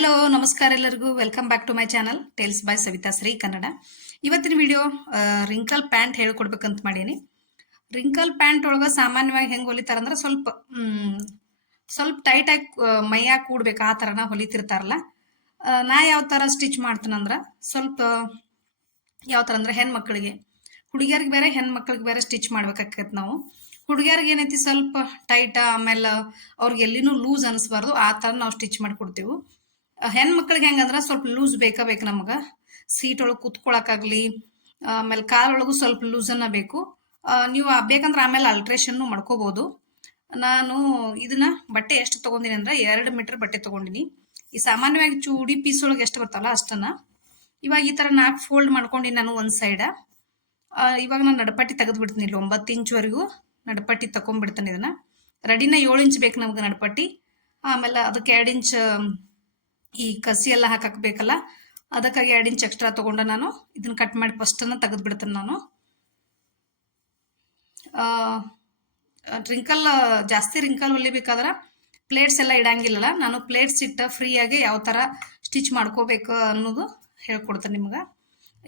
Hello ನಮಸ್ಕಾರ ಎಲ್ಲರಿಗೂ welcome back to my channel tales by Savitha Shri Kannada. ಇವತ್ತಿನ ವಿಡಿಯೋ ರಿಂಕಲ್ ಪ್ಯಾಂಟ್ ಹೇಳ್ಕೊಡ್ಬೇಕಂತ ಮಾಡೀನಿ. ರಿಂಕಲ್ ಪ್ಯಾಂಟ್ ಒಳಗೆ ಸಾಮಾನ್ಯವಾಗಿ ಹೆಂಗೆ ಹೊಲಿತಾರಂದ್ರೆ ಸ್ವಲ್ಪ ಟೈಟ್ ಆಗಿ ಮೈಯಾಗ ಕೂಡ್ಬೇಕು ಆ ಥರನ ಹೊಲಿತಿರ್ತಾರಲ್ಲ. ನಾ ಯಾವ ಥರ ಸ್ಟಿಚ್ ಮಾಡ್ತೀನಂದ್ರೆ ಸ್ವಲ್ಪ ಯಾವ ಥರ ಅಂದ್ರೆ ಹೆಣ್ಮಕ್ಳಿಗೆ, ಹುಡುಗಿಯರಿಗೆ ಬೇರೆ ಹೆಣ್ಮಕ್ಳಿಗೆ ಬೇರೆ ಸ್ಟಿಚ್ ಮಾಡ್ಬೇಕಾಕೈತೆ ನಾವು. ಹುಡುಗಿಯರಿಗೆ ಏನೈತಿ ಸ್ವಲ್ಪ ಟೈಟ್, ಆಮೇಲೆ ಅವ್ರಿಗೆ ಎಲ್ಲಿನೂ ಲೂಸ್ ಅನಿಸ್ಬಾರ್ದು ಆ ಥರ ನಾವು ಸ್ಟಿಚ್ ಮಾಡಿಕೊಡ್ತೀವಿ. ಹೆಣ್ಮಕ್ಳಿಗೆ ಹೆಂಗಂದ್ರೆ ಸ್ವಲ್ಪ ಲೂಸ್ ಬೇಕು ನಮ್ಗೆ. ಸೀಟ್ ಒಳಗೆ ಕೂತ್ಕೊಳಕ್ಕಾಗ್ಲಿ, ಆಮೇಲೆ ಕಾಲೊಳಗೂ ಸ್ವಲ್ಪ ಲೂಸನ್ನ ಬೇಕು. ನೀವು ಬೇಕಂದ್ರೆ ಆಮೇಲೆ ಅಲ್ಟ್ರೇಷನ್ನು ಮಾಡ್ಕೋಬಹುದು. ನಾನು ಇದನ್ನ ಬಟ್ಟೆ ಎಷ್ಟು ತಗೊಂಡಿನಿ ಅಂದ್ರೆ 2 ಮೀಟರ್ ಬಟ್ಟೆ ತಗೊಂಡಿನಿ. ಈ ಸಾಮಾನ್ಯವಾಗಿ ಚೂಡಿ ಪೀಸ್ ಒಳಗೆ ಎಷ್ಟು ಬರ್ತಲ್ಲ ಅಷ್ಟನ್ನ ಇವಾಗ ಈ ತರ 4 ಫೋಲ್ಡ್ ಮಾಡ್ಕೊಂಡಿನಿ ನಾನು ಒಂದ್ ಸೈಡ್. ಇವಾಗ ನಾನು ನಡಪಟ್ಟಿ ತೆಗೆದು ಬಿಡ್ತೀನಿ. ಇಲ್ಲಿ 9 ಇಂಚ್ವರೆಗೂ ನಡಪಟ್ಟಿ ತಕೊಂಡ್ಬಿಡ್ತಾನೆ. ಇದನ್ನ ರೆಡಿನ 7 ಇಂಚ್ ಬೇಕು ನಮ್ಗೆ ನಡಪಟ್ಟಿ. ಆಮೇಲೆ ಅದಕ್ಕೆ 2 ಇಂಚ್ ಈ ಕಸಿ ಎಲ್ಲ ಹಾಕಕ್ ಬೇಕಲ್ಲ, ಅದಕ್ಕಾಗಿ 2 ಇಂಚ್ ಎಕ್ಸ್ಟ್ರಾ ತಗೊಂಡ ನಾನು ಇದನ್ನ ಕಟ್ ಮಾಡಿ ಫಸ್ಟ್ ಅನ್ನ ತೆಗೆದು ಬಿಡ್ತೇನೆ. ನಾನು ಜಾಸ್ತಿ ರಿಂಕಲ್ ಹೊಲಿಬೇಕಾದ್ರೆ ಪ್ಲೇಟ್ಸ್ ಎಲ್ಲ ಇಡಂಗಿಲ್ಲಲ್ಲ. ನಾನು ಪ್ಲೇಟ್ಸ್ ಇಟ್ಟ ಫ್ರೀಯಾಗಿ ಯಾವ ಥರ ಸ್ಟಿಚ್ ಮಾಡ್ಕೋಬೇಕು ಅನ್ನೋದು ಹೇಳ್ಕೊಡ್ತೇನೆ ನಿಮ್ಗೆ.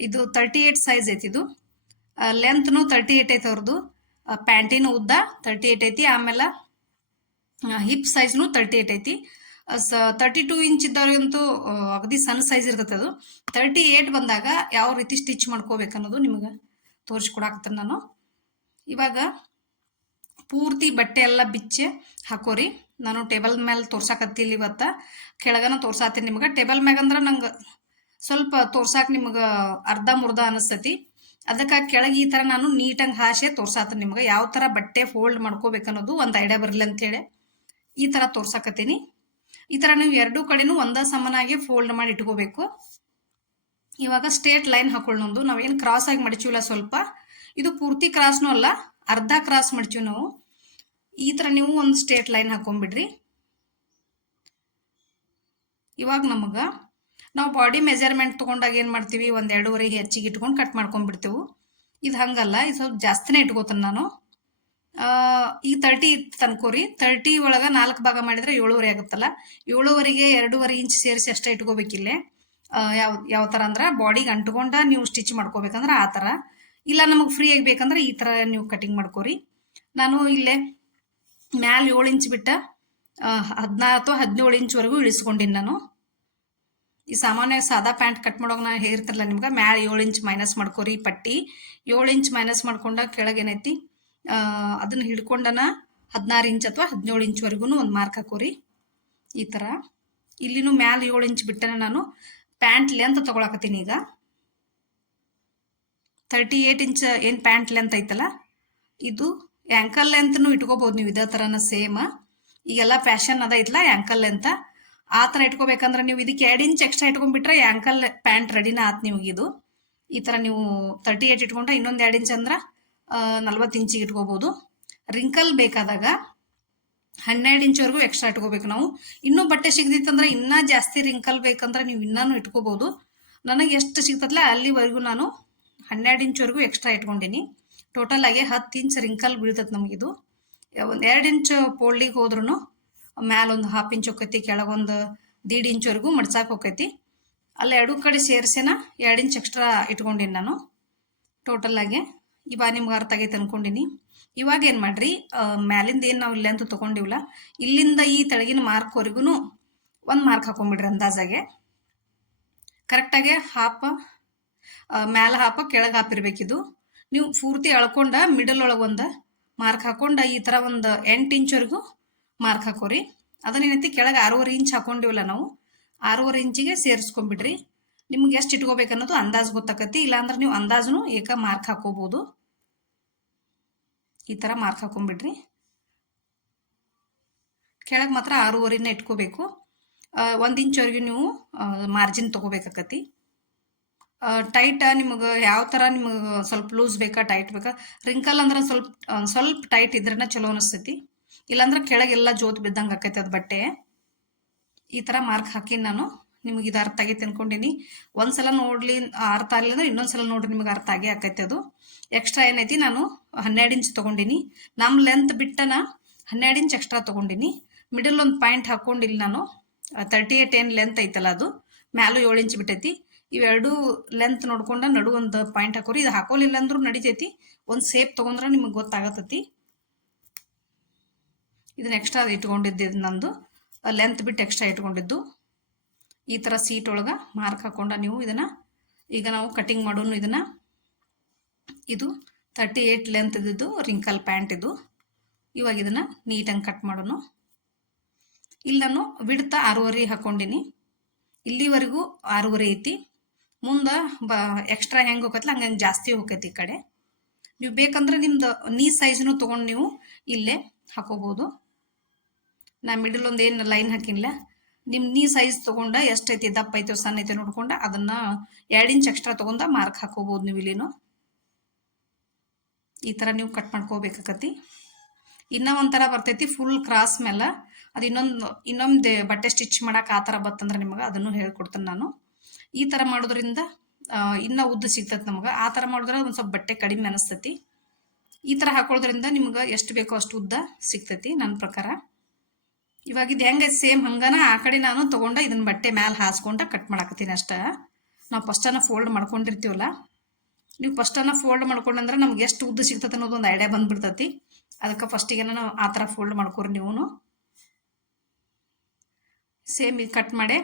ಇದು 38 ಸೈಜ್ ಐತಿ. ಇದು ಲೆಂತ್ನು 38 ಐತಿ. ಅವ್ರದ್ದು ಪ್ಯಾಂಟಿನ ಉದ್ದ 38 ಐತಿ. ಆಮೇಲೆ ಹಿಪ್ ಸೈಜ್ನು 38 ಐತಿ. 32 ಇಂಚ್ ಇದ್ದವ್ರಿಗಂತೂ ಅಗದಿ ಸಣ್ಣ ಸೈಜ್ ಇರ್ತೈತೆ. ಅದು 38 ಬಂದಾಗ ಯಾವ ರೀತಿ ಸ್ಟಿಚ್ ಮಾಡ್ಕೋಬೇಕು ಅನ್ನೋದು ನಿಮ್ಗೆ ತೋರಿಸ್ಕೊಡಾಕ್ತೇನೆ ನಾನು. ಇವಾಗ ಪೂರ್ತಿ ಬಟ್ಟೆ ಎಲ್ಲ ಬಿಚ್ಚೆ ಹಾಕೋರಿ. ನಾನು ಟೇಬಲ್ ಮೇಲೆ ತೋರ್ಸಾಕತ್ತಿಲ್ಲ ಇವತ್ತ, ಕೆಳಗನ ತೋರ್ಸಾತೀನಿ ನಿಮ್ಗೆ. ಟೇಬಲ್ ಮ್ಯಾಗಂದ್ರೆ ನಂಗೆ ಸ್ವಲ್ಪ ತೋರ್ಸಾಕ ನಿಮ್ಗೆ ಅರ್ಧ ಮುರ್ಧ ಅನಿಸ್ತತಿ. ಅದಕ್ಕಾಗಿ ಕೆಳಗೆ ಈ ಥರ ನಾನು ನೀಟಾಗಿ ಹಾಸೆ ತೋರ್ಸಾತೀನಿ ನಿಮ್ಗೆ. ಯಾವ ಥರ ಬಟ್ಟೆ ಫೋಲ್ಡ್ ಮಾಡ್ಕೋಬೇಕನ್ನೋದು ಒಂದು ಐಡಿಯಾ ಬರಲಿ ಅಂತೇಳಿ ಈ ಥರ ತೋರ್ಸಾಕತ್ತೀನಿ. ಈ ಥರ ನೀವು 2 ಕಡೆನೂ ಒಂದೇ ಸಮನಾಗಿ ಫೋಲ್ಡ್ ಮಾಡಿ ಇಟ್ಕೋಬೇಕು. ಇವಾಗ ಸ್ಟ್ರೇಟ್ ಲೈನ್ ಹಾಕೊಳ್ಳೊಂದು. ನಾವೇನು ಕ್ರಾಸ್ ಆಗಿ ಮಡಿಚಿವಿಲ್ಲ, ಸ್ವಲ್ಪ ಇದು ಪೂರ್ತಿ ಕ್ರಾಸ್ನೂ ಅಲ್ಲ, ಅರ್ಧ ಕ್ರಾಸ್ ಮಡಿಚಿವಿ ನಾವು. ಈ ಥರ ನೀವು ಒಂದು ಸ್ಟ್ರೇಟ್ ಲೈನ್ ಹಾಕೊಂಡ್ಬಿಡ್ರಿ. ಇವಾಗ ನಾವು ಬಾಡಿ ಮೆಜರ್ಮೆಂಟ್ ತೊಗೊಂಡಾಗ ಏನು ಮಾಡ್ತೀವಿ, 1.5 ಹೆಚ್ಚಿಗೆ ಇಟ್ಕೊಂಡು ಕಟ್ ಮಾಡ್ಕೊಂಡ್ಬಿಡ್ತೀವಿ. ಇದು ಹಂಗಲ್ಲ, ಇದು ಸ್ವಲ್ಪ ಜಾಸ್ತಿನೇ ಇಟ್ಕೋತಾನೆ ನಾನು. ಈ 30 ತನ್ಕೋರಿ. 30 ಒಳಗೆ 4 ಭಾಗ ಮಾಡಿದ್ರೆ 7.5 ಆಗುತ್ತಲ್ಲ. 7.5ಗೆ 2.5 ಇಂಚ್ ಸೇರಿಸಿ ಅಷ್ಟೇ ಇಟ್ಕೋಬೇಕಿಲ್ಲೇ. ಯಾವ ಥರ ಅಂದ್ರೆ ಬಾಡಿಗೆ ಅಂಟ್ಕೊಂಡ ನೀವು ಸ್ಟಿಚ್ ಮಾಡ್ಕೋಬೇಕಂದ್ರೆ ಆ ಥರ. ಇಲ್ಲ ನಮಗೆ ಫ್ರೀ ಆಗಿ ಬೇಕಂದ್ರೆ ಈ ಥರ ನೀವು ಕಟಿಂಗ್ ಮಾಡ್ಕೋರಿ. ನಾನು ಇಲ್ಲೇ ಮ್ಯಾಲೆ 7 ಇಂಚ್ ಬಿಟ್ಟ 16 ಅಥವಾ 17 ಇಂಚ್ವರೆಗೂ ಇಳಿಸ್ಕೊಂಡಿನಿ ನಾನು. ಈ ಸಾಮಾನ್ಯ ಸಾದಾ ಪ್ಯಾಂಟ್ ಕಟ್ ಮಾಡೋಕೆ ನಾನು ಹೇಳಿರ್ತಿರಲ್ಲ ನಿಮ್ಗೆ, ಮ್ಯಾಲೆ 7 ಇಂಚ್ ಮೈನಸ್ ಮಾಡ್ಕೋರಿ ಪಟ್ಟಿ. 7 ಇಂಚ್ ಮೈನಸ್ ಮಾಡ್ಕೊಂಡ ಕೆಳಗೇನೈತಿ ಅದನ್ನ ಹಿಡ್ಕೊಂಡನ 16 ಇಂಚ್ ಅಥವಾ 17 ಇಂಚ್ವರೆಗೂ ಒಂದು ಮಾರ್ಕ್ ಹಾಕೋರಿ. ಈ ಥರ ಇಲ್ಲಿನೂ ಮ್ಯಾಲೆ 7 ಇಂಚ್ ಬಿಟ್ಟನೆ ನಾನು ಪ್ಯಾಂಟ್ ಲೆಂತ್ ತಗೊಳಕತ್ತೀನಿ. ಈಗ 38 ಇಂಚ್ ಏನು ಪ್ಯಾಂಟ್ ಲೆಂತ್ ಐತಲ್ಲ, ಇದು ಆ್ಯಂಕಲ್ ಲೆಂತ್ನು ಇಟ್ಕೋಬಹುದು ನೀವು. ಇದೇ ಥರನ ಸೇಮ್ ಈಗೆಲ್ಲ ಫ್ಯಾಷನ್ ಅದ ಐತಲ್ಲ ಆ್ಯಂಕಲ್ ಲೆಂತ್. ಆ ಥರ ಇಟ್ಕೋಬೇಕಂದ್ರೆ ನೀವು ಇದಕ್ಕೆ 2 ಇಂಚ್ ಎಕ್ಸ್ಟ್ರಾ ಇಟ್ಕೊಂಡ್ಬಿಟ್ರೆ ಆ್ಯಂಕಲ್ ಪ್ಯಾಂಟ್ ರೆಡಿನ ಆತ್ ನಿಮ್ಗೆ. ಇದು ಈ ಥರ ನೀವು 38 ಇಟ್ಕೊಂಡ್ರೆ ಇನ್ನೊಂದು 2 ಇಂಚ್ ಅಂದ್ರೆ 40 ಇಂಚಿಗೆ ಇಟ್ಕೋಬಹುದು. ರಿಂಕಲ್ ಬೇಕಾದಾಗ 12 ಇಂಚ್ವರೆಗೂ ಎಕ್ಸ್ಟ್ರಾ ಇಟ್ಕೋಬೇಕು ನಾವು. ಇನ್ನೂ ಬಟ್ಟೆ ಸಿಗದಿತ್ತಂದ್ರೆ ಇನ್ನೂ ಜಾಸ್ತಿ ರಿಂಕಲ್ ಬೇಕಂದ್ರೆ ನೀವು ಇನ್ನೂ ಇಟ್ಕೋಬಹುದು. ನನಗೆ ಎಷ್ಟು ಸಿಗ್ತದಲ್ಲ ಅಲ್ಲಿವರೆಗೂ ನಾನು 12 ಇಂಚ್ವರೆಗೂ ಎಕ್ಸ್ಟ್ರಾ ಇಟ್ಕೊಂಡಿನಿ. ಟೋಟಲ್ ಆಗಿ 10 ಇಂಚ್ ರಿಂಕಲ್ ಬೀಳ್ತದೆ ನಮಗಿದು. ಒಂದು 2 ಇಂಚ್ ಪೋಲ್ಡಿಗೆ ಹೋದ್ರೂ ಮ್ಯಾಲೊಂದು 1/2 ಇಂಚ್ ಹೋಕೈತಿ, ಕೆಳಗೊಂದು 1.5 ಇಂಚ್ವರೆಗೂ ಮಡ್ಸಾಕ್ ಹೋಕೈತಿ. ಅಲ್ಲಿ 2 ಕಡೆ ಸೇರಿಸೇನ 2 ಇಂಚ್ ಎಕ್ಸ್ಟ್ರಾ ಇಟ್ಕೊಂಡಿನಿ ನಾನು ಟೋಟಲ್ ಆಗಿ. ಇವಾಗ ನಿಮ್ಗೆ ಅರ್ಥ ಆಗೈತೆ ಅನ್ಕೊಂಡಿನಿ. ಇವಾಗ ಏನು ಮಾಡ್ರಿ, ಮ್ಯಾಲಿಂದ ಏನು ನಾವು ಇಲ್ಲೆಂತ ತೊಗೊಂಡಿವಲ್ಲ, ಇಲ್ಲಿಂದ ಈ ತೆಳಗಿನ ಮಾರ್ಕ್ವರೆಗೂ ಒಂದು ಮಾರ್ಕ್ ಹಾಕೊಂಡ್ಬಿಡ್ರಿ ಅಂದಾಜಾಗೆ. ಕರೆಕ್ಟಾಗಿ ಮ್ಯಾಲ ಕೆಳಗೆ ಹಾಪಿರ್ಬೇಕಿದು. ನೀವು ಪೂರ್ತಿ ಎಳ್ಕೊಂಡ ಮಿಡಲ್ ಒಳಗೆ ಒಂದು ಮಾರ್ಕ್ ಹಾಕೊಂಡ ಈ ಥರ ಒಂದು 8 ಇಂಚ್ವರೆಗೂ ಮಾರ್ಕ್ ಹಾಕೋರಿ. ಅದನ್ನೇನೈತಿ ಕೆಳಗೆ 6.5 ಇಂಚ್ ಹಾಕೊಂಡಿವಲ್ಲ ನಾವು, 6.5 ಇಂಚಿಗೆ ಸೇರಿಸ್ಕೊಂಡ್ಬಿಡ್ರಿ. ನಿಮ್ಗೆ ಎಷ್ಟು ಇಟ್ಕೋಬೇಕನ್ನೋದು ಅಂದಾಜು ಗೊತ್ತಾಕತಿ. ಇಲ್ಲಾಂದ್ರೆ ನೀವು ಅಂದಾಜು ಏಕ ಮಾರ್ಕ್ ಹಾಕೋಬಹುದು. ಈ ಥರ ಮಾರ್ಕ್ ಹಾಕೊಂಡ್ಬಿಡ್ರಿ. ಕೆಳಗೆ ಮಾತ್ರ 6.5ನ ಇಟ್ಕೋಬೇಕು. 1 ಇಂಚ್ವರೆಗೂ ನೀವು ಮಾರ್ಜಿನ್ ತಗೋಬೇಕಾಕತಿ. ಟೈಟ್ ನಿಮಗೆ ಯಾವ ಥರ ನಿಮಗೆ ಸ್ವಲ್ಪ ಲೂಸ್ ಬೇಕಾ ಟೈಟ್ ಬೇಕಾ. ರಿಂಕಲ್ ಅಂದ್ರೆ ಸ್ವಲ್ಪ ಟೈಟ್ ಇದ್ರನ್ನ ಚಲೋ ಅನಿಸ್ತೈತಿ. ಇಲ್ಲಾಂದ್ರೆ ಕೆಳಗೆಲ್ಲ ಜೋತ್ ಬಿದ್ದಂಗೆ ಆಕೈತೆ ಅದು ಬಟ್ಟೆ. ಈ ಥರ ಮಾರ್ಕ್ ಹಾಕಿ ನಾನು ನಿಮ್ಗೆ ಇದು ಅರ್ಥ ಆಗೈತೆ ಅನ್ಕೊಂಡಿನಿ. ಒಂದ್ಸಲ ನೋಡ್ಲಿ ಅರ್ಥ ಆಗಲಿಲ್ಲ ಅಂದ್ರೆ ಇನ್ನೊಂದ್ಸಲ ನೋಡ್ರಿ, ನಿಮ್ಗೆ ಅರ್ಥ ಆಗೇ ಆಕೈತೆ ಅದು. ಎಕ್ಸ್ಟ್ರಾ ಏನೈತಿ ನಾನು 12 ಇಂಚ್ ತೊಗೊಂಡಿನಿ. ನಮ್ಮ ಲೆಂತ್ ಬಿಟ್ಟನ 12 ಇಂಚ್ ಎಕ್ಸ್ಟ್ರಾ ತೊಗೊಂಡಿನಿ. ಮಿಡಲ್ ಒಂದು ಪಾಯಿಂಟ್ ಹಾಕೊಂಡಿಲ್ಲ ನಾನು. 38 ಏನು ಲೆಂತ್ ಐತಲ್ಲ ಅದು ಮ್ಯಾಲೂ 7 ಇಂಚ್ ಬಿಟ್ಟೈತಿ. ಇವೆರಡು ಲೆಂತ್ ನೋಡ್ಕೊಂಡ ನಡು ಒಂದು ಪಾಯಿಂಟ್ ಹಾಕೋರಿ. ಇದು ಹಾಕೋಲಿಲ್ಲ ಅಂದ್ರೂ ನಡಿತೈತಿ. ಒಂದು ಸೇಪ್ ತೊಗೊಂಡ್ರೆ ನಿಮಗೆ ಗೊತ್ತಾಗತ್ತೈತಿ. ಇದನ್ನ ಎಕ್ಸ್ಟ್ರಾ ಇಟ್ಕೊಂಡಿದ್ದು ನಂದು ಲೆಂತ್ ಬಿಟ್ಟು ಎಕ್ಸ್ಟ್ರಾ ಇಟ್ಕೊಂಡಿದ್ದು. ಈ ಥರ ಸೀಟ್ ಒಳಗೆ ಮಾರ್ಕ್ ಹಾಕೊಂಡ ನೀವು ಇದನ್ನು ಈಗ ನಾವು ಕಟಿಂಗ್ ಮಾಡೋನು. ಇದು 38 ಲೆಂತ್ ಇದ್ದಿದ್ದು ರಿಂಕಲ್ ಪ್ಯಾಂಟ್ ಇದು. ಇವಾಗ ಇದನ್ನು ನೀಟಾಗಿ ಕಟ್ ಮಾಡೋನು. ಇಲ್ಲಿ ನಾನು ಬಿಡ್ತಾ 6.5 ಹಾಕೊಂಡಿನಿ. ಇಲ್ಲಿವರೆಗೂ 6.5 ಐತಿ. ಮುಂದೆ ಎಕ್ಸ್ಟ್ರಾ ಹೆಂಗೆ ಹೋಗತ್ತಲ್ಲ ಹಂಗೆ ಜಾಸ್ತಿ ಹೋಗೈತಿ ಈ ಕಡೆ. ನೀವು ಬೇಕಂದ್ರೆ ನಿಮ್ದು ನೀ ಸೈಜ್ನು ತೊಗೊಂಡು ನೀವು ಇಲ್ಲೇ ಹಾಕೋಬೋದು. ನಾ ಮಿಡಲ್ ಒಂದು ಏನು ಲೈನ್ ಹಾಕಿಲ್ಲ. ನಿಮ್ಮ ನೀ ಸೈಜ್ ತೊಗೊಂಡ ಎಷ್ಟೈತಿ ದಪ್ಪ ಐತೋ ಸಣ್ಣ ಐತೆ ನೋಡ್ಕೊಂಡ ಅದನ್ನು 2 ಇಂಚ್ ಎಕ್ಸ್ಟ್ರಾ ತೊಗೊಂಡ ಮಾರ್ಕ್ ಹಾಕೋಬೋದು ನೀವು ಇಲ್ಲಿನೂ. ಈ ಥರ ನೀವು ಕಟ್ ಮಾಡ್ಕೋಬೇಕಾಕತಿ. ಇನ್ನೂ ಒಂಥರ ಬರ್ತೈತಿ ಫುಲ್ ಕ್ರಾಸ್ ಮೇಲೆ. ಅದು ಇನ್ನೊಂದು ಬಟ್ಟೆ ಸ್ಟಿಚ್ ಮಾಡಕ್ಕೆ ಆ ಥರ ಬರ್ತಂದ್ರೆ ನಿಮಗೆ ಅದನ್ನು ಹೇಳ್ಕೊಡ್ತೇನೆ ನಾನು. ಈ ಥರ ಮಾಡೋದ್ರಿಂದ ಇನ್ನೂ ಉದ್ದ ಸಿಗ್ತೈತೆ ನಮಗೆ. ಆ ಥರ ಮಾಡಿದ್ರೆ ಒಂದು ಸ್ವಲ್ಪ ಬಟ್ಟೆ ಕಡಿಮೆ ಅನಿಸ್ತೈತಿ. ಈ ಥರ ಹಾಕೊಳ್ಳೋದ್ರಿಂದ ನಿಮ್ಗೆ ಎಷ್ಟು ಬೇಕೋ ಅಷ್ಟು ಉದ್ದ ಸಿಗ್ತೈತಿ ನನ್ನ ಪ್ರಕಾರ. ಇವಾಗ ಇದು ಹೆಂಗೆ ಸೇಮ್ ಹಂಗನ ಆ ಕಡೆ ನಾನು ತೊಗೊಂಡ ಇದನ್ನ ಬಟ್ಟೆ ಮ್ಯಾಲೆ ಹಾಸ್ಕೊಂಡ ಕಟ್ ಮಾಡಾಕತ್ತೀನಿ ಅಷ್ಟೇ. ನಾವು ಫಸ್ಟನ್ನು ಫೋಲ್ಡ್ ಮಾಡ್ಕೊಂಡಿರ್ತೀವಲ್ಲ, ನೀವು ಫಸ್ಟನ್ನು ಫೋಲ್ಡ್ ಮಾಡ್ಕೊಂಡ್ರೆ ನಮ್ಗೆ ಎಷ್ಟು ಉದ್ದ ಸಿಗ್ತೈತೆ ಅನ್ನೋದು ಒಂದು ಐಡಿಯಾ ಬಂದ್ಬಿಡ್ತೈತಿ. ಅದಕ್ಕೆ ಫಸ್ಟಿಗೆ ನಾವು ಆ ಥರ ಫೋಲ್ಡ್ ಮಾಡ್ಕೊರಿ ನೀವು. ಸೇಮ್ ಈಗ ಕಟ್ ಮಾಡಿ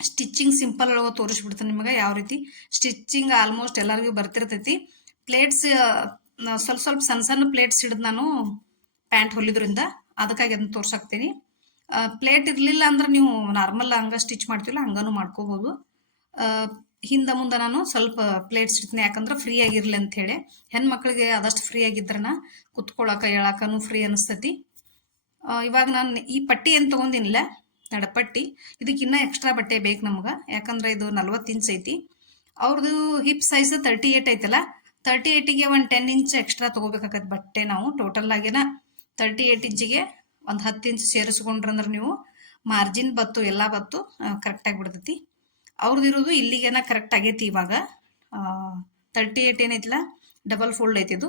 ಸ್ಟಿಚ್ಚಿಂಗ್ ಸಿಂಪಲ್ ಒಳಗೆ ತೋರಿಸ್ಬಿಡ್ತೀನಿ ನಿಮಗೆ ಯಾವ ರೀತಿ. ಸ್ಟಿಚ್ಚಿಂಗ್ ಆಲ್ಮೋಸ್ಟ್ ಎಲ್ಲರಿಗೂ ಬರ್ತಿರ್ತೈತಿ. ಪ್ಲೇಟ್ಸ್ ಸ್ವಲ್ಪ ಸ್ವಲ್ಪ ಸಣ್ಣ ಸಣ್ಣ ಪ್ಲೇಟ್ಸ್ ಹಿಡಿದು ನಾನು ಪ್ಯಾಂಟ್ ಹೊಲಿದ್ರಿಂದ ಅದಕ್ಕಾಗಿ ಅದನ್ನು ತೋರ್ಸಾಕ್ತೀನಿ. ಪ್ಲೇಟ್ ಇರಲಿಲ್ಲ ಅಂದ್ರೆ ನೀವು ನಾರ್ಮಲ್ ಹಂಗೆ ಸ್ಟಿಚ್ ಮಾಡ್ತೀವಲ್ಲ ಹಂಗನೂ ಮಾಡ್ಕೋಬೋದು. ಹಿಂದೆ ಮುಂದೆ ನಾನು ಸ್ವಲ್ಪ ಪ್ಲೇಟ್ಸ್ ಇಡ್ತೀನಿ, ಯಾಕಂದ್ರೆ ಫ್ರೀ ಆಗಿರಲಿ ಅಂಥೇಳಿ. ಹೆಣ್ಮಕ್ಳಿಗೆ ಆದಷ್ಟು ಫ್ರೀ ಆಗಿದ್ರನ ಕುತ್ಕೊಳಕ್ಕೆ ಹೇಳಕ್ಕೂ ಫ್ರೀ ಅನಿಸ್ತೈತಿ. ಇವಾಗ ನಾನು ಈ ಪಟ್ಟಿ ಏನು ತೊಗೊಂಡಿನಿಲ್ಲ ನಡಪಟ್ಟಿ, ಇದಕ್ಕೆ ಇನ್ನೂ ಎಕ್ಸ್ಟ್ರಾ ಬಟ್ಟೆ ಬೇಕು ನಮ್ಗೆ. ಯಾಕಂದ್ರೆ ಇದು 40 ಇಂಚ್ ಐತಿ. ಅವ್ರದ್ದು ಹಿಪ್ ಸೈಜ್ 38 ಐತಲ್ಲ, 38ಗೆ ಒಂದು 10 ಇಂಚ್ ಎಕ್ಸ್ಟ್ರಾ ತೊಗೋಬೇಕಾಗತ್ತೆ ಬಟ್ಟೆ ನಾವು. ಟೋಟಲ್ ಆಗಿನ 38 ಇಂಚಿಗೆ ಒಂದು 10 ಇಂಚ್ ಸೇರಿಸ್ಕೊಂಡ್ರಂದ್ರೆ ನೀವು ಮಾರ್ಜಿನ್ ಬತ್ತು ಎಲ್ಲ ಬತ್ತು ಕರೆಕ್ಟಾಗಿ ಬಿಡ್ತೈತಿ. ಅವ್ರದ್ದು ಇರೋದು ಇಲ್ಲಿಗೇನ ಕರೆಕ್ಟ್ ಆಗೈತಿ. ಇವಾಗ 38 ಏನೈತಿಲ್ಲ ಡಬಲ್ ಫೋಲ್ಡ್ ಐತಿದು.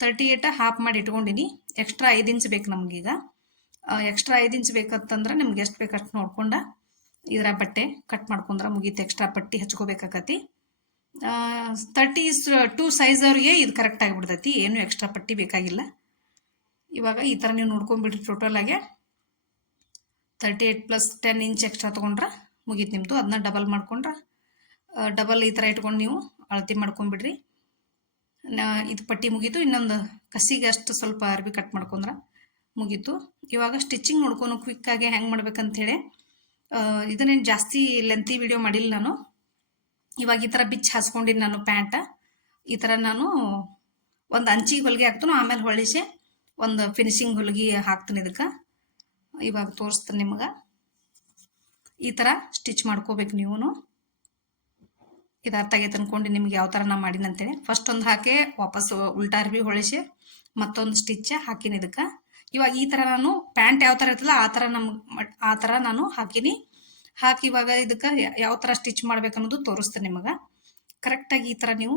38 ಹಾಫ್ ಮಾಡಿ ಇಟ್ಕೊಂಡಿನಿ. ಎಕ್ಸ್ಟ್ರಾ 5 ಇಂಚ್ ಬೇಕು ನಮಗೀಗ. ಎಕ್ಸ್ಟ್ರಾ 5 ಇಂಚ್ ಬೇಕಂತಂದ್ರೆ ನಿಮ್ಗೆ ಎಷ್ಟು ಬೇಕಷ್ಟು ನೋಡ್ಕೊಂಡ ಇದರ ಬಟ್ಟೆ ಕಟ್ ಮಾಡ್ಕೊಂಡ್ರೆ ಮುಗೀತು. ಎಕ್ಸ್ಟ್ರಾ ಪಟ್ಟಿ ಹಚ್ಕೋಬೇಕಾಕತಿ. 32 ಸೈಜ್ ಅವ್ರಿಗೆ ಇದು ಕರೆಕ್ಟ್ ಆಗಿಬಿಡ್ತೈತಿ. ಏನು ಎಕ್ಸ್ಟ್ರಾ ಪಟ್ಟಿ ಬೇಕಾಗಿಲ್ಲ. ಇವಾಗ ಈ ಥರ ನೀವು ನೋಡ್ಕೊಂಡ್ಬಿಡ್ರಿ. ಟೋಟಲಾಗೆ 38 ಪ್ಲಸ್ 10 ಇಂಚ್ ಎಕ್ಸ್ಟ್ರಾ ತೊಗೊಂಡ್ರೆ ಮುಗೀತು ನಿಮ್ಮದು. ಅದನ್ನ ಡಬಲ್ ಮಾಡ್ಕೊಂಡ್ರೆ ಡಬಲ್ ಈ ಥರ ಇಟ್ಕೊಂಡು ನೀವು ಅಳತೆ ಮಾಡ್ಕೊಂಡ್ಬಿಡ್ರಿ. ಇದು ಪಟ್ಟಿ ಮುಗೀತು. ಇನ್ನೊಂದು ಕಸಿಗೆ ಅಷ್ಟು ಸ್ವಲ್ಪ ಅರ್ಬಿ ಕಟ್ ಮಾಡ್ಕೊಂಡ್ರೆ ಮುಗೀತು. ಇವಾಗ ಸ್ಟಿಚಿಂಗ್ ನೋಡ್ಕೊಂಡು ಕ್ವಿಕ್ಕಾಗಿ ಹೆಂಗೆ ಮಾಡ್ಬೇಕಂತೇಳಿ ಇದನ್ನೇನು ಜಾಸ್ತಿ ಲೆಂತಿ ವಿಡಿಯೋ ಮಾಡಿಲ್ಲ ನಾನು. ಇವಾಗ ಈ ಥರ ಬಿಚ್ಚಿ ಹಾಸ್ಕೊಂಡಿನಿ ನಾನು ಪ್ಯಾಂಟ. ಈ ಥರ ನಾನು ಒಂದು ಅಂಚಿಗೆ ಹೊಲಿಗೆ ಹಾಕ್ತೀನಿ, ಆಮೇಲೆ ಹೊಳಿಸಿ ಒಂದು ಫಿನಿಶಿಂಗ್ ಹೊಲಿಗೆ ಹಾಕ್ತೀನಿ ಇದಕ್ಕೆ. ಇವಾಗ ತೋರಿಸ್ತೀನಿ ನಿಮಗೆ. ಈ ಥರ ಸ್ಟಿಚ್ ಮಾಡ್ಕೋಬೇಕು ನೀವು. ಇದು ಅರ್ಥ ಆಗೈತೆ ಅನ್ಕೊಂಡು ನಿಮ್ಗೆ ಯಾವ ಥರ ನಾ ಮಾಡಿನಂತೇಳಿ. ಫಸ್ಟ್ ಒಂದು ಹಾಕಿ ವಾಪಸ್ ಉಲ್ಟಾ ಅರ್ಬಿ ಹೊಳಿಸಿ ಮತ್ತೊಂದು ಸ್ಟಿಚ್ ಹಾಕಿನಿ ಇದಕ್ಕೆ. ಇವಾಗ ಈ ಥರ ನಾನು ಪ್ಯಾಂಟ್ ಯಾವ ಥರ ಇರ್ತಲ್ಲ ಆ ಥರ ನಾನು ಹಾಕಿನಿ. ಹಾಕಿ ಇವಾಗ ಇದಕ್ಕೆ ಯಾವ ಥರ ಸ್ಟಿಚ್ ಮಾಡ್ಬೇಕನ್ನೋದು ತೋರಿಸ್ತೀನಿ ನಿಮಗೆ. ಕರೆಕ್ಟಾಗಿ ಈ ಥರ ನೀವು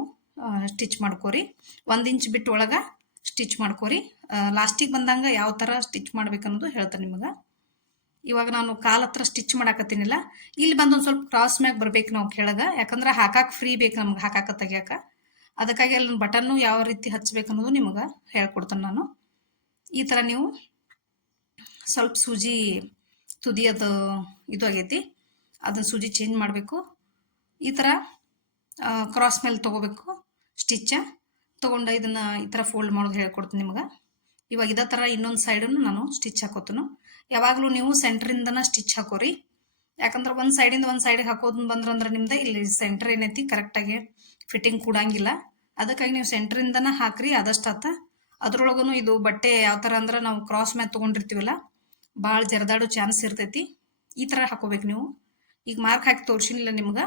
ಸ್ಟಿಚ್ ಮಾಡ್ಕೋರಿ. 1 ಇಂಚ್ ಬಿಟ್ಟು ಒಳಗೆ ಸ್ಟಿಚ್ ಮಾಡ್ಕೋರಿ. ಲಾಸ್ಟಿಗೆ ಬಂದಂಗೆ ಯಾವ ಥರ ಸ್ಟಿಚ್ ಮಾಡ್ಬೇಕನ್ನೋದು ಹೇಳ್ತಾರೆ ನಿಮಗೆ. ಇವಾಗ ನಾನು ಕಾಲ ಹತ್ರ ಸ್ಟಿಚ್ ಮಾಡಾಕತ್ತೀನಿಲ್ಲ, ಇಲ್ಲಿ ಬಂದು ಒಂದು ಸ್ವಲ್ಪ ಕ್ರಾಸ್ ಮ್ಯಾಗ ಬರ್ಬೇಕು ನಾವು ಕೆಳಗೆ. ಯಾಕಂದ್ರೆ ಹಾಕಕ್ಕೆ ಫ್ರೀ ಬೇಕು ನಮ್ಗೆ, ಹಾಕಾಕ ತೆಗಿಯಾಕ. ಅದಕ್ಕಾಗಿ ಅಲ್ಲಿ ಬಟನ್ನು ಯಾವ ರೀತಿ ಹಚ್ಬೇಕು ಅನ್ನೋದು ನಿಮಗೆ ಹೇಳ್ಕೊಡ್ತೇನೆ ನಾನು. ಈ ಥರ ನೀವು ಸ್ವಲ್ಪ ಸೂಜಿ ತುದಿ ಅದು ಇದು ಆಗೈತಿ, ಅದನ್ನು ಸೂಜಿ ಚೇಂಜ್ ಮಾಡಬೇಕು. ಈ ಥರ ಕ್ರಾಸ್ ಮೇಲೆ ತೊಗೋಬೇಕು ಸ್ಟಿಚ್ಚ. ತೊಗೊಂಡು ಇದನ್ನು ಈ ಥರ ಫೋಲ್ಡ್ ಮಾಡೋದು ಹೇಳ್ಕೊಡ್ತೀನಿ ನಿಮಗೆ. ಇವಾಗ ಇದೇ ಥರ ಇನ್ನೊಂದು ಸೈಡನ್ನು ನಾನು ಸ್ಟಿಚ್ ಹಾಕೋತೀನಿ. ಯಾವಾಗಲೂ ನೀವು ಸೆಂಟ್ರಿಂದನ ಸ್ಟಿಚ್ ಹಾಕೋರಿ. ಯಾಕಂದ್ರೆ ಒಂದು ಸೈಡಿಂದ ಒಂದು ಸೈಡಿಗೆ ಹಾಕೋದು ಬಂದ್ರಂದ್ರೆ ನಿಮ್ದು ಇಲ್ಲಿ ಸೆಂಟ್ರ್ ಏನೈತಿ ಕರೆಕ್ಟಾಗಿ ಫಿಟ್ಟಿಂಗ್ ಕೊಡಂಗಿಲ್ಲ. ಅದಕ್ಕಾಗಿ ನೀವು ಸೆಂಟ್ರಿಂದನ ಹಾಕ್ರಿ ಆದಷ್ಟು ಆತ. ಅದ್ರೊಳಗೂ ಇದು ಬಟ್ಟೆ ಯಾವ ಥರ ಅಂದ್ರೆ ನಾವು ಕ್ರಾಸ್ ಮ್ಯಾಗ ತೊಗೊಂಡಿರ್ತೀವಲ್ಲ, ಭಾಳ ಜರದಾಡೋ ಚಾನ್ಸ್ ಇರ್ತೈತಿ. ಈ ಥರ ಹಾಕೋಬೇಕು ನೀವು. ಈಗ ಮಾರ್ಕ್ ಹಾಕಿ ತೋರಿಸಿಲ್ಲ ನಿಮ್ಗೆ.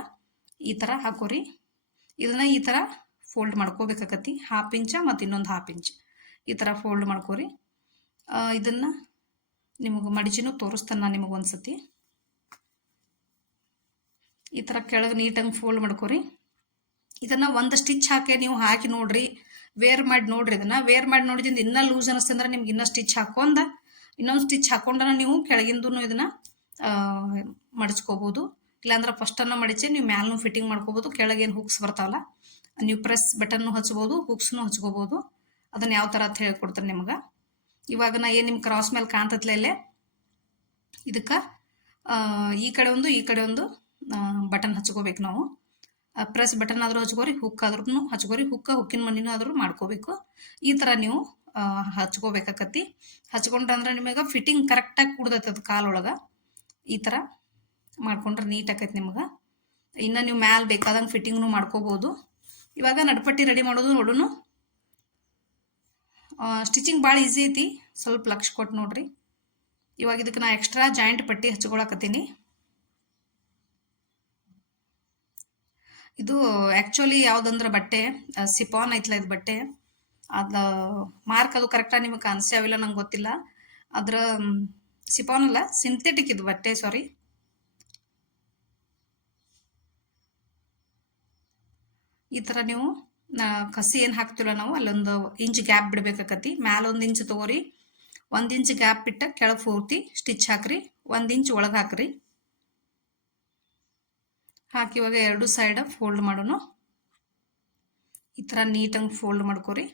ಈ ಥರ ಹಾಕೋರಿ. ಇದನ್ನು ಈ ಥರ ಫೋಲ್ಡ್ ಮಾಡ್ಕೋಬೇಕಾಕತಿ. 1/2 ಇಂಚ ಮತ್ತು ಇನ್ನೊಂದು 1/2 ಇಂಚ್ ಈ ಥರ ಫೋಲ್ಡ್ ಮಾಡ್ಕೋರಿ. ಇದನ್ನು ನಿಮಗೆ ಮಡಿಚಿನೂ ತೋರಿಸ್ತಾನೆ ನಾನು ನಿಮಗೆ ಒಂದ್ಸತಿ. ಈ ಥರ ಕೆಳಗೆ ನೀಟಾಗಿ ಫೋಲ್ಡ್ ಮಾಡ್ಕೋರಿ. ಇದನ್ನು ಒಂದು ಸ್ಟಿಚ್ ಹಾಕಿ ನೀವು ಹಾಕಿ ನೋಡ್ರಿ, ವೇರ್ ಮಾಡಿ ನೋಡ್ರಿ. ಇದನ್ನು ವೇರ್ ಮಾಡಿ ನೋಡಿದಿಂದ ಇನ್ನೂ ಲೂಸ್ ಅನ್ನಿಸ್ತಂದ್ರೆ ನಿಮ್ಗೆ ಇನ್ನೂ ಸ್ಟಿಚ್ ಹಾಕೊಂಡ ಇನ್ನೊಂದು ಸ್ಟಿಚ್ ಹಾಕೊಂಡ್ರೆ ನೀವು ಕೆಳಗಿಂದೂ ಇದನ್ನು ಮಡಚ್ಕೋಬೋದು. ಇಲ್ಲಾಂದ್ರೆ ಫಸ್ಟನ್ನು ಮಡಿಚಿ ನೀವು ಮ್ಯಾಲೂ ಫಿಟ್ಟಿಂಗ್ ಮಾಡ್ಕೋಬೋದು. ಕೆಳಗೇನು ಹುಕ್ಸ್ ಬರ್ತಾವಲ್ಲ ನೀವು ಪ್ರೆಸ್ ಬಟನ್ನು ಹಚ್ಬೋದು, ಹುಕ್ಸ್ನು ಹಚ್ಕೋಬೋದು. ಅದನ್ನು ಯಾವ ಥರ ಅಂತ ಹೇಳ್ಕೊಡ್ತೀನಿ ನಿಮ್ಗೆ. ಇವಾಗ ನಾ ಏನು ನಿಮ್ಮ ಕ್ರಾಸ್ ಮೇಲೆ ಕಾಣ್ತತ್ಲೆ ಇಲ್ಲೇ ಇದಕ್ಕೆ ಈ ಕಡೆ ಒಂದು ಬಟನ್ ಹಚ್ಕೋಬೇಕು ನಾವು. ಪ್ರೆಸ್ ಬಟನ್ ಆದರೂ ಹಚ್ಕೋರಿ, ಹುಕ್ ಆದ್ರೂ ಹಚ್ಕೋರಿ, ಹುಕ್ಕಿನ ಮಣ್ಣಿನೂ ಆದರೂ ಮಾಡ್ಕೋಬೇಕು. ಈ ಥರ ನೀವು ಹಚ್ಕೋಬೇಕಾಕತಿ. ಹಚ್ಕೊಂಡ್ರೆ ಅಂದ್ರೆ ನಿಮಗೆ ಫಿಟ್ಟಿಂಗ್ ಕರೆಕ್ಟಾಗಿ ಕೂಡ್ದೈತೆ ಅದು ಕಾಲೊಳಗೆ. ಈ ಥರ ಮಾಡ್ಕೊಂಡ್ರೆ ನೀಟ್ ಆಕೈತೆ ನಿಮ್ಗೆ. ಇನ್ನು ನೀವು ಮ್ಯಾಲೆ ಬೇಕಾದಂಗೆ ಫಿಟ್ಟಿಂಗ್ನು ಮಾಡ್ಕೋಬೋದು. ಇವಾಗ ನಡ್ಪಟ್ಟಿ ರೆಡಿ ಮಾಡೋದು ನೋಡೋಣ. ಸ್ಟಿಚಿಂಗ್ ಭಾಳ ಈಸಿ ಐತಿ, ಸ್ವಲ್ಪ ಲಕ್ಷ ಕೊಟ್ಟು ನೋಡ್ರಿ. ಇವಾಗ ಇದಕ್ಕೆ ನಾ ಎಕ್ಸ್ಟ್ರಾ ಜಾಯಿಂಟ್ ಪಟ್ಟಿ ಹಚ್ಕೊಳಕತ್ತೀನಿ. ಇದು ಆ್ಯಕ್ಚುಲಿ ಯಾವುದಂದ್ರೆ ಬಟ್ಟೆ ಸಿಪಾನ್ ಐತ್ಲ ಇದು ಬಟ್ಟೆ. ಅದು ಮಾರ್ಕ್ ಅದು ಕರೆಕ್ಟಾಗಿ ನಿಮಗೆ ಕಾಣಿಸ್ಯಾವಿಲ್ಲ ನಂಗೆ ಗೊತ್ತಿಲ್ಲ. ಅದ್ರ ಸಿಪಾನ್ ಅಲ್ಲ, ಸಿಂಥೆಟಿಕ್ ಇದು ಬಟ್ಟೆ, ಸಾರಿ. ಈ ಥರ ನೀವು ಕಸಿ ಏನು ಹಾಕ್ತಿಲ್ಲ ನಾವು ಅಲ್ಲೊಂದು ಇಂಚ್ ಗ್ಯಾಪ್ ಬಿಡ್ಬೇಕಾಕತಿ. ಮ್ಯಾಲ 1 ಇಂಚ್ ತೊಗೋರಿ, 1 ಇಂಚ್ ಗ್ಯಾಪ್ ಬಿಟ್ಟ ಕೆಳಗೆ ಪೂರ್ತಿ ಸ್ಟಿಚ್ ಹಾಕ್ರಿ, 1 ಇಂಚ್ ಒಳಗೆ ಹಾಕ್ರಿ. ಹಾಕಿ ಇವಾಗ 2 ಸೈಡ್ ಫೋಲ್ಡ್ ಮಾಡೋಣ. ಈ ಥರ ನೀಟಾಗಿ ಫೋಲ್ಡ್ ಮಾಡ್ಕೋರಿ.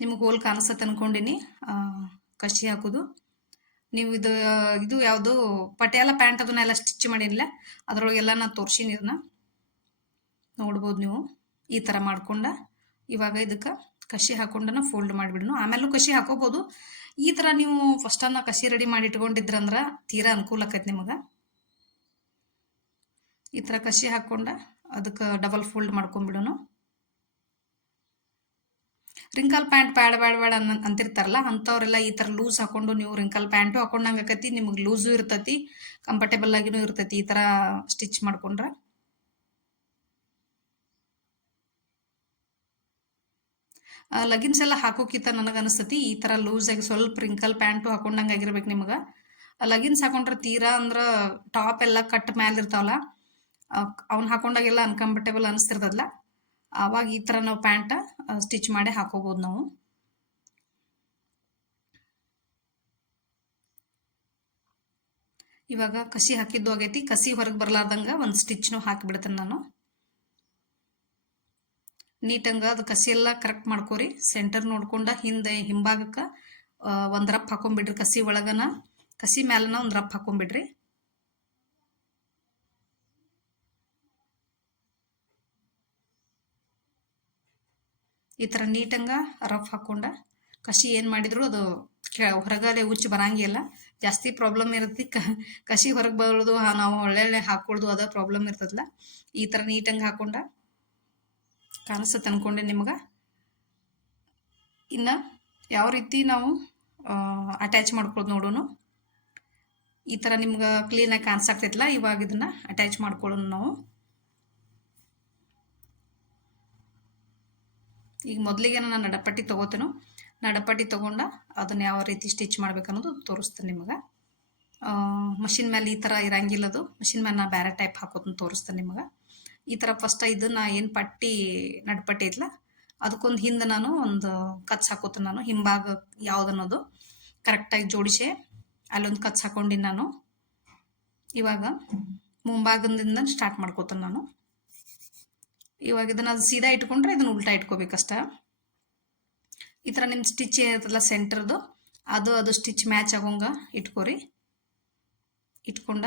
ನಿಮಗೆ ಹೋಲ್ ಕಾಣಿಸತ್ತೆ ಅನ್ಕೊಂಡಿನಿ ಕಸಿ ಹಾಕೋದು. ನೀವು ಇದು ಯಾವುದು ಪಟಿಯಾಲ ಪ್ಯಾಂಟ್ ಅದನ್ನೆಲ್ಲ ಸ್ಟಿಚ್ ಮಾಡಿಲ್ಲ, ಅದರೊಳಗೆಲ್ಲ ನಾನು ತೋರಿಸಿನಿ. ಇದನ್ನ ನೋಡ್ಬೋದು ನೀವು. ಈ ಥರ ಮಾಡ್ಕೊಂಡ ಇವಾಗ ಇದಕ್ಕೆ ಕಸಿ ಹಾಕೊಂಡನ ಫೋಲ್ಡ್ ಮಾಡಿಬಿಡೋಣ. ಆಮೇಲೂ ಕಸಿ ಹಾಕೋಬೋದು. ಈ ಥರ ನೀವು ಫಸ್ಟನ್ನು ಕಸಿ ರೆಡಿ ಮಾಡಿ ಇಟ್ಕೊಂಡಿದ್ರಂದ್ರೆ ತೀರಾ ಅನುಕೂಲ ಆಕೈತೆ ನಿಮಗೆ. ಈ ಥರ ಕಸಿ ಹಾಕೊಂಡ ಅದಕ್ಕೆ ಡಬಲ್ ಫೋಲ್ಡ್ ಮಾಡ್ಕೊಂಡ್ಬಿಡೋಣ. ರಿಂಕಲ್ ಪ್ಯಾಂಟ್ ಬೇಡ ಅಂತಿರ್ತಾರಲ್ಲ ಅಂಥವ್ರೆಲ್ಲ ಈ ಥರ ಲೂಸ್ ಹಾಕೊಂಡು ನೀವು ರಿಂಕಲ್ ಪ್ಯಾಂಟು ಹಾಕೊಂಡಂಗೆ ಆಕೈತಿ. ನಿಮಗೆ ಲೂಸು ಇರ್ತೈತಿ, ಕಂಫರ್ಟೇಬಲ್ ಆಗಿನೂ ಇರ್ತೈತಿ ಈ ಥರ ಸ್ಟಿಚ್ ಮಾಡ್ಕೊಂಡ್ರೆ. ಲಗಿನ್ಸ್ ಎಲ್ಲ ಹಾಕೋಕ್ಕಿಂತ ನನಗನ್ನಿಸ್ತತಿ ಈ ಥರ ಲೂಸಾಗಿ ಸ್ವಲ್ಪ ರಿಂಕಲ್ ಪ್ಯಾಂಟು ಹಾಕೊಂಡಂಗೆ ಆಗಿರ್ಬೇಕು ನಿಮ್ಗೆ. ಲಗಿನ್ಸ್ ಹಾಕೊಂಡ್ರೆ ತೀರಾ ಅಂದ್ರೆ ಟಾಪ್ ಎಲ್ಲ ಕಟ್ ಮ್ಯಾಲೆ ಇರ್ತಾವಲ್ಲ, ಅವ್ನು ಹಾಕೊಂಡಾಗೆಲ್ಲ ಅನ್ಕಂಫರ್ಟೇಬಲ್ ಅನಿಸ್ತಿರ್ತದಲ್ಲ, ಆವಾಗ ಈ ಥರ ನಾವು ಪ್ಯಾಂಟ ಸ್ಟಿಚ್ ಮಾಡಿ ಹಾಕೋಬೋದು ನಾವು. ಇವಾಗ ಕಸಿ ಹಾಕಿದ್ದು ಆಗೈತಿ. ಕಸಿ ಹೊರಗೆ ಬರಲಾರ್ದಂಗೆ ಒಂದು ಸ್ಟಿಚ್ನು ಹಾಕಿಬಿಡ್ತೇನೆ ನಾನು. ನೀಟಂಗೆ ಅದು ಕಸಿ ಎಲ್ಲ ಕರೆಕ್ಟ್ ಮಾಡ್ಕೋರಿ. ಸೆಂಟರ್ ನೋಡ್ಕೊಂಡ ಹಿಂಭಾಗಕ್ಕೆ ಒಂದು ರಫ್ ಹಾಕೊಂಡ್ಬಿಡ್ರಿ. ಕಸಿ ಒಳಗನ ಕಸಿ ಮ್ಯಾಲನ ಒಂದು ರಫ್ ಹಾಕೊಂಡ್ಬಿಡ್ರಿ. ಈ ಥರ ನೀಟಂಗೆ ರಫ್ ಹಾಕೊಂಡ ಕಸಿ ಏನು ಮಾಡಿದ್ರು ಅದು ಹೊರಗಡೆ ಉಚ್ಚಿ ಬರಂಗಿಲ್ಲ. ಜಾಸ್ತಿ ಪ್ರಾಬ್ಲಮ್ ಇರುತ್ತೆ ಕಸಿ ಹೊರಗೆ ಬರೋದು, ನಾವು ಒಳ್ಳೆ ಹಾಕೊಳ್ಳೋದು ಅದ ಪ್ರಾಬ್ಲಮ್ ಇರ್ತದಲ್ಲ. ಈ ಥರ ನೀಟಂಗೆ ಹಾಕೊಂಡ ಕಾಣಿಸುತ್ತೆ ಅನ್ಕೊಂಡೆ ನಿಮ್ಗೆ. ಇನ್ನು ಯಾವ ರೀತಿ ನಾವು ಅಟ್ಯಾಚ್ ಮಾಡ್ಕೊಳ್ಳೋದು ನೋಡೋಣ. ಈ ಥರ ನಿಮ್ಗೆ ಕ್ಲೀನಾಗಿ ಕಾಣಿಸಾಕ್ತೈತಲ್ಲ, ಇವಾಗ ಇದನ್ನು ಅಟ್ಯಾಚ್ ಮಾಡ್ಕೊಳ್ಳೋಣ ನಾವು. ಈಗ ಮೊದಲಿಗೆ ನಾನು ನಡಪಟ್ಟಿ ತೊಗೋತೇನೋ, ನಡಪಟ್ಟಿ ತೊಗೊಂಡ ಅದನ್ನು ಯಾವ ರೀತಿ ಸ್ಟಿಚ್ ಮಾಡ್ಬೇಕನ್ನೋದು ತೋರಿಸ್ತೇನೆ ನಿಮ್ಗೆ. ಮಷಿನ್ ಮೇಲೆ ಈ ಥರ ಇರಂಗಿಲ್ಲ, ಅದು ಮಷಿನ್ ಮೇಲೆ ನಾನು ಬೇರೆ ಟೈಪ್ ಹಾಕೋದನ್ನು ತೋರಿಸ್ತೇನೆ ನಿಮ್ಗೆ. ಈ ಥರ ಫಸ್ಟ್ ಇದನ್ನು ಏನು ಪಟ್ಟಿ ನಡ್ಪಟ್ಟಿ ಐತಲ್ಲ ಅದಕ್ಕೊಂದು ಹಿಂದೆ ನಾನು ಒಂದು ಕಚ್ ಹಾಕೋತೇನೆ. ನಾನು ಹಿಂಭಾಗ ಯಾವುದನ್ನೋದು ಕರೆಕ್ಟಾಗಿ ಜೋಡಿಸಿ ಅಲ್ಲೊಂದು ಕಚ್ ಹಾಕೊಂಡಿನಿ ನಾನು. ಇವಾಗ ಮುಂಭಾಗದಿಂದ ಸ್ಟಾರ್ಟ್ ಮಾಡ್ಕೋತೇನೆ ನಾನು. ಇವಾಗ ಇದನ್ನು ಅದು ಸೀದಾ ಇಟ್ಕೊಂಡ್ರೆ ಇದನ್ನು ಉಲ್ಟಾ ಇಟ್ಕೋಬೇಕಷ್ಟ. ಈ ಥರ ನಿಮ್ಮ ಸ್ಟಿಚ್ ಏನಿರ್ತಲ್ಲ ಸೆಂಟ್ರದು ಅದು ಸ್ಟಿಚ್ ಮ್ಯಾಚ್ ಆಗೋಂಗ ಇಟ್ಕೋರಿ. ಇಟ್ಕೊಂಡ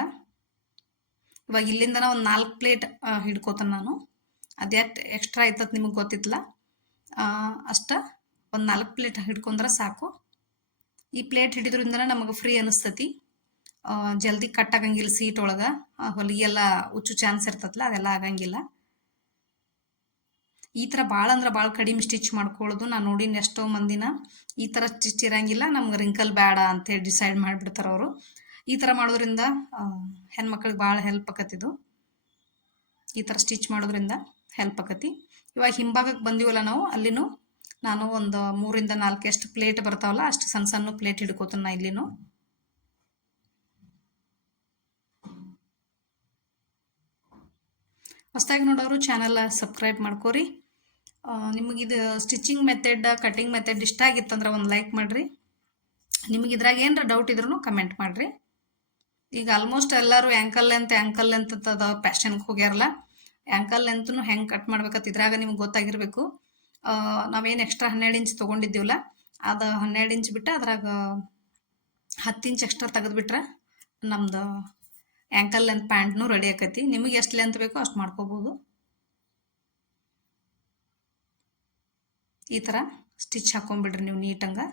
ಇವಾಗ ಇಲ್ಲಿಂದ ಒಂದು 4 ಪ್ಲೇಟ್ ಹಿಡ್ಕೋತಾನೆ ನಾನು. ಅದ್ಯಾಟ್ ಎಕ್ಸ್ಟ್ರಾ ಆಯ್ತದ ನಿಮಗೆ ಗೊತ್ತಿತ್ತಲ್ಲ, ಅಷ್ಟ ಒಂದು 4 ಪ್ಲೇಟ್ ಹಿಡ್ಕೊಂಡ್ರೆ ಸಾಕು. ಈ ಪ್ಲೇಟ್ ಹಿಡಿದ್ರಿಂದ ನಮಗೆ ಫ್ರೀ ಅನಿಸ್ತತಿ, ಜಲ್ದಿ ಕಟ್ ಆಗಂಗಿಲ್ಲ. ಸೀಟ್ ಒಳಗೆ ಹೊಲಿಗೆಲ್ಲ ಉಚ್ಚು ಚಾನ್ಸ್ ಇರ್ತದಲ್ಲ, ಅದೆಲ್ಲ ಆಗಂಗಿಲ್ಲ. ಈ ಥರ ಭಾಳ ಅಂದ್ರೆ ಭಾಳ ಕಡಿಮೆ ಸ್ಟಿಚ್ ಮಾಡ್ಕೊಳ್ಳೋದು ನಾನು ನೋಡಿನ. ಎಷ್ಟೋ ಮಂದಿನ ಈ ಥರ ಸ್ಟಿಚ್ ಇರಂಗಿಲ್ಲ, ನಮ್ಗೆ ರಿಂಕಲ್ ಬೇಡ ಅಂತೇಳಿ ಡಿಸೈಡ್ ಮಾಡಿಬಿಡ್ತಾರೆ ಅವರು. ಈ ಥರ ಮಾಡೋದ್ರಿಂದ ಹೆಣ್ಮಕ್ಳಿಗೆ ಭಾಳ ಹೆಲ್ಪ್ ಆಕತ್ತಿದು. ಈ ಥರ ಸ್ಟಿಚ್ ಮಾಡೋದ್ರಿಂದ ಹೆಲ್ಪ್ ಆಕತಿ. ಇವಾಗ ಹಿಂಭಾಗಕ್ಕೆ ಬಂದೀವಲ್ಲ ನಾವು, ಅಲ್ಲಿನೂ ನಾನು ಒಂದು 3 ಇಂದ 4 ಎಷ್ಟು ಪ್ಲೇಟ್ ಬರ್ತಾವಲ್ಲ ಅಷ್ಟು ಸಣ್ಣ ಸಣ್ಣ ಪ್ಲೇಟ್ ಹಿಡ್ಕೋತೀನಿ ನಾ ಇಲ್ಲಿನೂ. ಹೊಸದಾಗಿ ನೋಡೋರು ಚಾನಲ್ ಸಬ್ಸ್ಕ್ರೈಬ್ ಮಾಡ್ಕೋರಿ. ನಿಮಗಿದು ಸ್ಟಿಚಿಂಗ್ ಮೆಥಡ್, ಕಟಿಂಗ್ ಮೆಥಡ್ ಇಷ್ಟ ಆಗಿತ್ತಂದ್ರೆ ಒಂದು ಲೈಕ್ ಮಾಡಿರಿ. ನಿಮಗೆ ಇದ್ರಾಗ ಏನರ ಡೌಟ್ ಇದ್ರೂ ಕಮೆಂಟ್ ಮಾಡಿರಿ. ಈಗ ಆಲ್ಮೋಸ್ಟ್ ಎಲ್ಲರೂ ಆ್ಯಂಕಲ್ ಲೆಂತ್ ಅಂತದ ಪ್ಯಾಷನ್ಗೆ ಹೋಗ್ಯಾರಲ್ಲ. ಆ್ಯಂಕಲ್ ಲೆಂತ್ನು ಹೆಂಗೆ ಕಟ್ ಮಾಡ್ಬೇಕಂತ ಇದ್ರಾಗ ನಿಮ್ಗೆ ಗೊತ್ತಾಗಿರ್ಬೇಕು. ನಾವೇನು ಎಕ್ಸ್ಟ್ರಾ 12 ಇಂಚ್ ತೊಗೊಂಡಿದ್ದೀವಲ್ಲ, ಅದು 12 ಇಂಚ್ ಬಿಟ್ಟು ಅದ್ರಾಗ 10 ಇಂಚ್ ಎಕ್ಸ್ಟ್ರಾ ತೆಗೆದ್ಬಿಟ್ರೆ ನಮ್ದು ಆ್ಯಂಕಲ್ ಲೆಂತ್ ಪ್ಯಾಂಟ್ನು ರೆಡಿ ಆಕೈತಿ. ನಿಮಗೆ ಎಷ್ಟು ಲೆಂತ್ ಬೇಕೋ ಅಷ್ಟು ಮಾಡ್ಕೋಬೋದು. ಈ ಥರ ಸ್ಟಿಚ್ ಹಾಕೊಂಡ್ಬಿಡ್ರಿ ನೀವು ನೀಟಂಗೆ.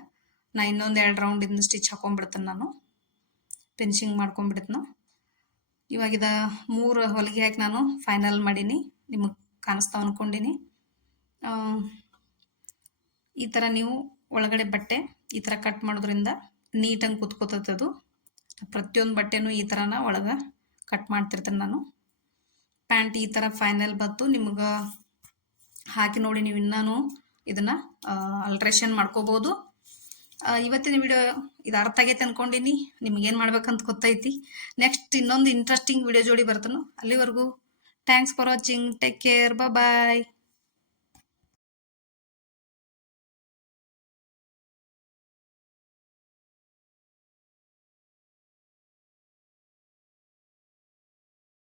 ನಾ ಇನ್ನೊಂದು 2 ರೌಂಡಿಂದ ಸ್ಟಿಚ್ ಹಾಕೊಂಡ್ಬಿಡ್ತೇನೆ, ನಾನು ಫಿನಿಶಿಂಗ್ ಮಾಡ್ಕೊಂಡ್ಬಿಡ್ತೇನೆ. ಇವಾಗಿದ 3 ಹೊಲಿಗೆ ಹಾಕಿ ನಾನು ಫೈನಲ್ ಮಾಡೀನಿ, ನಿಮಗೆ ಕಾಣಿಸ್ತಾವ ಅನ್ಕೊಂಡಿನಿ. ಈ ಥರ ನೀವು ಒಳಗಡೆ ಬಟ್ಟೆ ಈ ಥರ ಕಟ್ ಮಾಡೋದ್ರಿಂದ ನೀಟಂಗೆ ಕುತ್ಕೋತದು. ಪ್ರತಿಯೊಂದು ಬಟ್ಟೆನೂ ಈ ಥರನ ಒಳಗೆ ಕಟ್ ಮಾಡ್ತಿರ್ತೇನೆ ನಾನು. ಪ್ಯಾಂಟ್ ಈ ಥರ ಫೈನಲ್ ಬಂತು. ನಿಮ್ಗೆ ಹಾಕಿ ನೋಡಿ ನೀವು ಇನ್ನೂ ಇದನ್ನು ಅಲ್ಟ್ರೇಷನ್ ಮಾಡ್ಕೋಬೋದು. ಇವತ್ತಿನ ವಿಡಿಯೋ ಇದು ಅರ್ಥ ಆಗೈತೆ ಅನ್ಕೊಂಡಿನಿ. ನಿಮ್ಗೇನು ಮಾಡ್ಬೇಕಂತ ಗೊತ್ತೈತಿ. ನೆಕ್ಸ್ಟ್ ಇನ್ನೊಂದು ಇಂಟ್ರೆಸ್ಟಿಂಗ್ ವಿಡಿಯೋ ಜೋಡಿ ಬರ್ತಾನು. ಅಲ್ಲಿವರೆಗೂ thanks for watching. Take care. Bye.